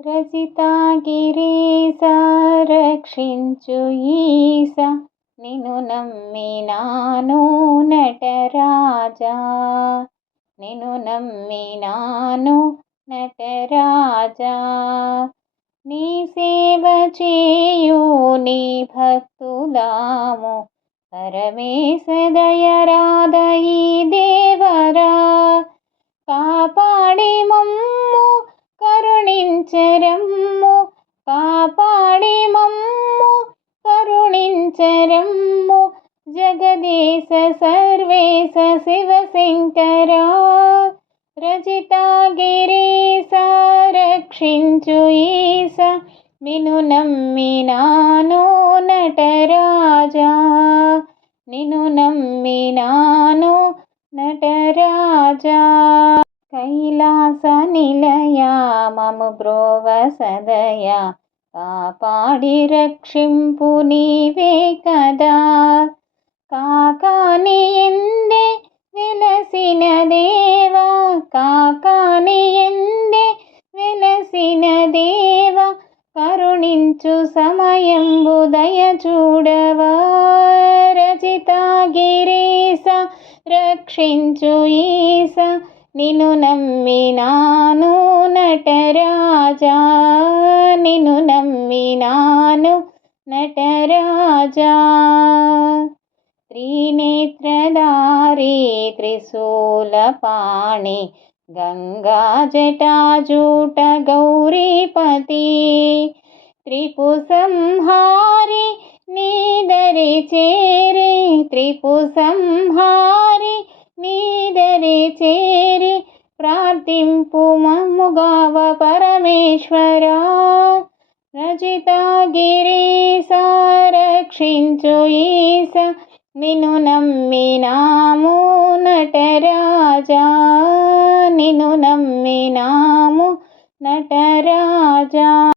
రజితాగిరీశ రక్షించు ఈశ, నిన్ను నమ్మినాను నటరాజా, నిన్ను నమ్మినాను నటరాజా. నీ సేవ చేయు నీ భక్తులాము, పరమేశ దయరాదయి దేవరా. కాపాడి మమ్ము కరుణించరమ్ము, కాపాడి మమ్ము కరుణించరమ్ము, జగదీశ సర్వేశ శివశంకరా. రజితాగిరీశ రక్షించు ఈశ, నిన్ను నమ్మినాను నటరాజా, నిన్ను నమ్మినాను నటరాజా. కైలాస నిలయా మము బ్రోవ సదయా, కాపాడి రక్షింపు నీవే కదా. కాకాని ఎందే వెలసిన దేవా, కాకాని ఎందే వెలసిన దేవా, కరుణించు సమయంబు దయ చూడవా. రజితాగిరీశ రక్షించు ఈశ, నిన్ను నమ్మినాను నటరాజా, నిన్ను నమ్మినాను నటరాజా. త్రినేత్రధారి త్రిశూలపాణి, గంగా జటాజూట గౌరీపతి, త్రిపుసంహారి నీదరి చేరి, త్రిపుసంహారి నీదరి చేరి, ప్రార్థింపు మమ్ముగావ పరమేశ్వరా. రజితాగిరీశ రక్షించు ఈశ, నిన్ను నమ్మినాము నటరాజా, నిన్ను నమ్మినాము నటరాజా.